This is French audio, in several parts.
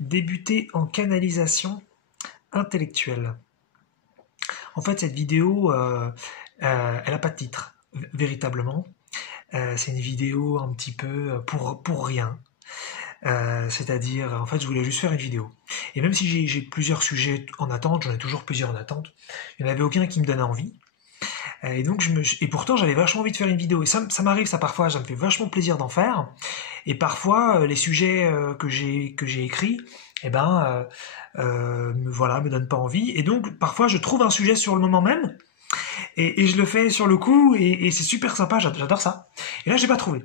Débuter en canalisation intellectuelle. En fait, cette vidéo, elle n'a pas de titre, véritablement. C'est une vidéo un petit peu pour rien. C'est-à-dire, en fait, je voulais juste faire une vidéo. Et même si j'ai plusieurs sujets en attente, j'en ai toujours plusieurs en attente, il n'y en avait aucun qui me donnait envie. Et donc, et pourtant, j'avais vachement envie de faire une vidéo. Et ça m'arrive, ça parfois, ça me fait vachement plaisir d'en faire. Et parfois, les sujets que j'ai écrits, eh ben, voilà, me donnent pas envie. Et donc, parfois, je trouve un sujet sur le moment même, et je le fais sur le coup, et c'est super sympa, j'adore ça. Et là, j'ai pas trouvé.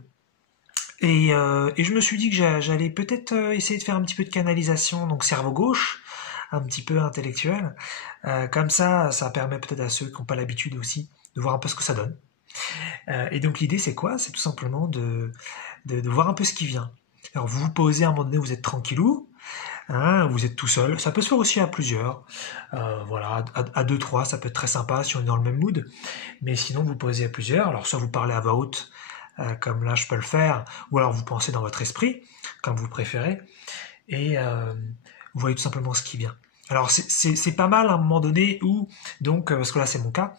Et je me suis dit que j'allais peut-être essayer de faire un petit peu de canalisation, donc cerveau gauche, un petit peu intellectuel. Comme ça permet peut-être à ceux qui n'ont pas l'habitude aussi de voir un peu ce que ça donne. Et donc l'idée c'est quoi? C'est tout simplement de voir un peu ce qui vient. Alors vous vous posez à un moment donné, vous êtes tranquillou, hein, vous êtes tout seul. Ça peut se faire aussi à plusieurs. Voilà, à deux, trois, ça peut être très sympa si on est dans le même mood. Mais sinon vous posez à plusieurs. Alors soit vous parlez à voix haute, comme là je peux le faire, ou alors vous pensez dans votre esprit, comme vous préférez, et vous voyez tout simplement ce qui vient. Alors c'est pas mal à un moment donné où, donc, parce que là c'est mon cas,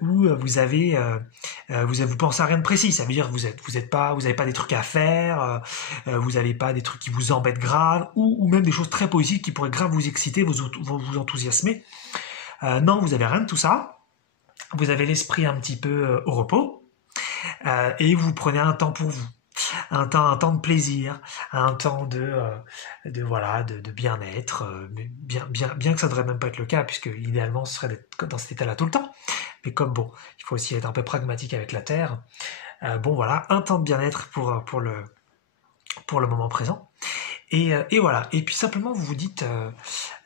où vous pensez à rien de précis. Ça veut dire que vous avez pas des trucs à faire, vous n'avez pas des trucs qui vous embêtent grave, ou même des choses très poétiques qui pourraient grave vous exciter, vous enthousiasmer. Non, vous avez rien de tout ça. Vous avez l'esprit un petit peu au repos, et vous prenez un temps pour vous. Un temps de plaisir, un temps de bien-être, bien que ça devrait même pas être le cas, puisque idéalement ce serait d'être dans cet état-là tout le temps. Mais comme bon, il faut aussi être un peu pragmatique avec la Terre. Bon voilà, un temps de bien-être pour le moment présent. Et voilà. Et puis simplement vous vous dites,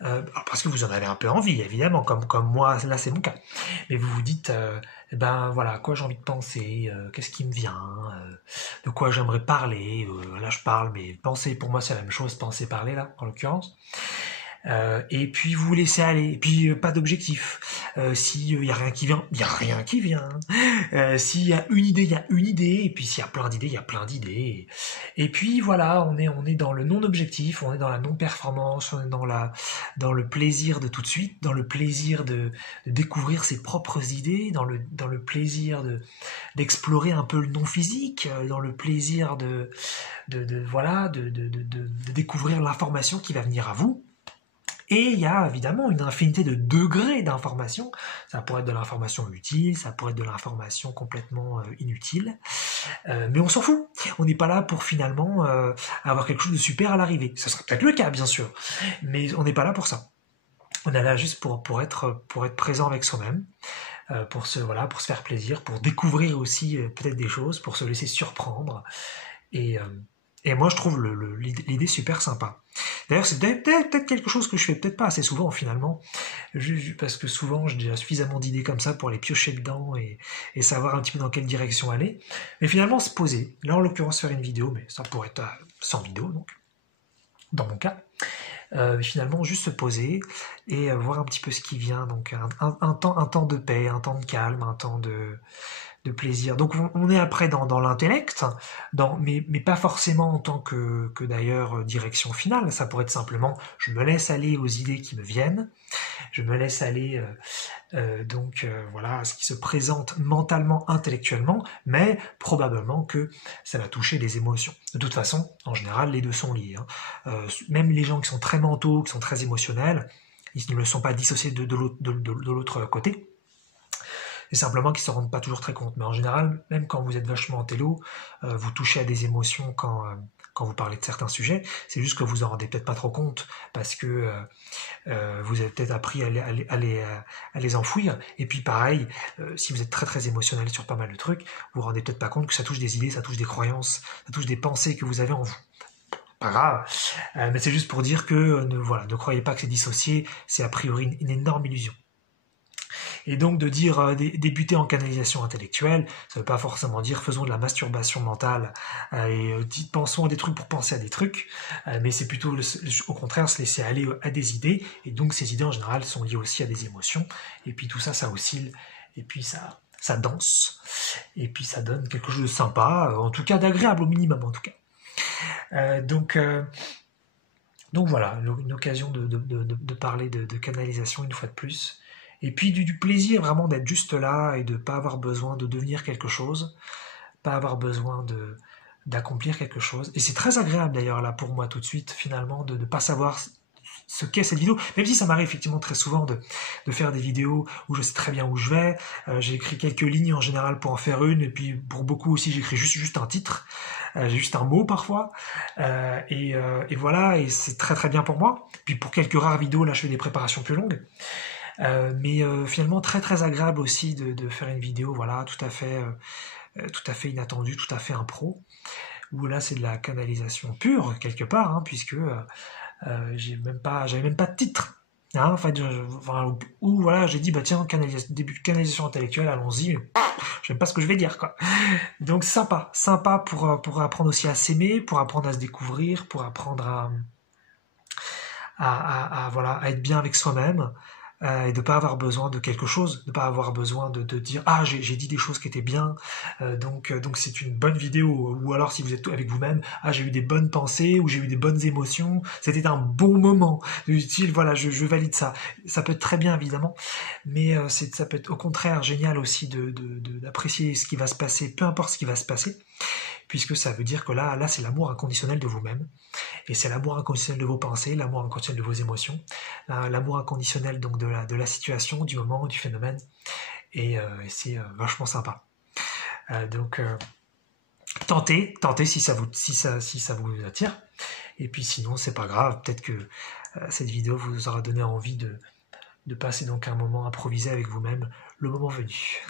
parce que vous en avez un peu envie, évidemment, comme moi, là c'est mon cas. Mais vous vous dites, ben voilà, à quoi j'ai envie de penser, qu'est-ce qui me vient, de quoi j'aimerais parler. Là je parle, mais penser pour moi c'est la même chose, penser, parler là, en l'occurrence. Et puis vous vous laissez aller. Et puis pas d'objectif. S'il y a rien qui vient, il y a rien qui vient. S'il y a une idée, il y a une idée. Et puis s'il y a plein d'idées, il y a plein d'idées. Et puis voilà, on est dans le non-objectif, on est dans la non-performance, on est dans le plaisir de tout de suite, dans le plaisir de découvrir ses propres idées, dans le plaisir d'explorer un peu le non-physique, dans le plaisir voilà, de découvrir l'information qui va venir à vous. Et il y a évidemment une infinité de degrés d'information. Ça pourrait être de l'information utile, ça pourrait être de l'information complètement inutile. Mais on s'en fout. On n'est pas là pour finalement avoir quelque chose de super à l'arrivée. Ce serait peut-être le cas, bien sûr. Mais on n'est pas là pour ça. On est là juste pour être présent avec soi-même, voilà, pour se faire plaisir, pour découvrir aussi peut-être des choses, pour se laisser surprendre. Et, euh, et moi, je trouve l'idée super sympa. D'ailleurs, c'est peut-être quelque chose que je fais peut-être pas assez souvent finalement, parce que souvent j'ai déjà suffisamment d'idées comme ça pour les piocher dedans et savoir un petit peu dans quelle direction aller. Mais finalement, se poser. Là, en l'occurrence, faire une vidéo, mais ça pourrait être sans vidéo, donc, dans mon cas. Finalement, juste se poser et voir un petit peu ce qui vient. Donc, un temps de paix, un temps de calme, un temps de plaisir. Donc on est après dans l'intellect, mais pas forcément en tant que d'ailleurs direction finale. Ça pourrait être simplement, je me laisse aller aux idées qui me viennent, je me laisse aller voilà, à ce qui se présente mentalement, intellectuellement, mais probablement que ça va toucher les émotions. De toute façon, en général, les deux sont liés. Hein. Même les gens qui sont très mentaux, qui sont très émotionnels, ils ne le sont pas dissociés de l'autre côté. C'est simplement qu'ils ne se rendent pas toujours très compte. Mais en général, même quand vous êtes vachement intello, vous touchez à des émotions quand vous parlez de certains sujets. C'est juste que vous en rendez peut-être pas trop compte parce que vous avez peut-être appris à les enfouir. Et puis pareil, si vous êtes très très émotionnel sur pas mal de trucs, vous vous rendez peut-être pas compte que ça touche des idées, ça touche des croyances, ça touche des pensées que vous avez en vous. Pas grave, mais c'est juste pour dire que voilà, ne croyez pas que c'est dissocié, c'est a priori une énorme illusion. Et donc de dire débuter en canalisation intellectuelle, ça ne veut pas forcément dire faisons de la masturbation mentale et pensons à des trucs pour penser à des trucs, mais c'est plutôt au contraire se laisser aller à des idées, et donc ces idées en général sont liées aussi à des émotions, et puis tout ça, ça oscille, et puis ça danse, et puis ça donne quelque chose de sympa, en tout cas d'agréable au minimum en tout cas. Donc Donc voilà, une occasion de parler de canalisation une fois de plus. Et puis du plaisir vraiment d'être juste là et de ne pas avoir besoin de devenir quelque chose, pas avoir besoin d'accomplir quelque chose. Et c'est très agréable d'ailleurs là pour moi tout de suite finalement de ne pas savoir ce qu'est cette vidéo, même si ça m'arrive effectivement très souvent de faire des vidéos où je sais très bien où je vais, j'ai écrit quelques lignes en général pour en faire une, et puis pour beaucoup aussi j'écris juste un titre, j'ai juste un mot parfois, et voilà, et c'est très très bien pour moi. Puis pour quelques rares vidéos, là je fais des préparations plus longues, mais finalement très très agréable aussi de faire une vidéo, voilà, tout à fait inattendue, tout à fait impro, où là c'est de la canalisation pure quelque part, hein, puisque j'avais même pas de titre. Hein, enfin, enfin, ou voilà, j'ai dit bah tiens, début de canalisation intellectuelle, allons-y. Je sais pas ce que je vais dire quoi. Donc sympa, sympa pour apprendre aussi à s'aimer, pour apprendre à se découvrir, pour apprendre voilà, à être bien avec soi-même, et de pas avoir besoin de quelque chose, de pas avoir besoin de dire ah j'ai dit des choses qui étaient bien, donc c'est une bonne vidéo, ou alors si vous êtes avec vous-même, ah j'ai eu des bonnes pensées ou j'ai eu des bonnes émotions, c'était un bon moment, utile, voilà, je valide ça. Ça peut être très bien évidemment, mais ça peut être au contraire génial aussi d'apprécier ce qui va se passer, peu importe ce qui va se passer, puisque ça veut dire que là c'est l'amour inconditionnel de vous-même. Et c'est l'amour inconditionnel de vos pensées, l'amour inconditionnel de vos émotions, l'amour inconditionnel donc de la situation, du moment, du phénomène. Et c'est vachement sympa. Donc tentez si ça vous attire. Et puis sinon, c'est pas grave. Peut-être que cette vidéo vous aura donné envie de passer donc un moment improvisé avec vous-même, le moment venu.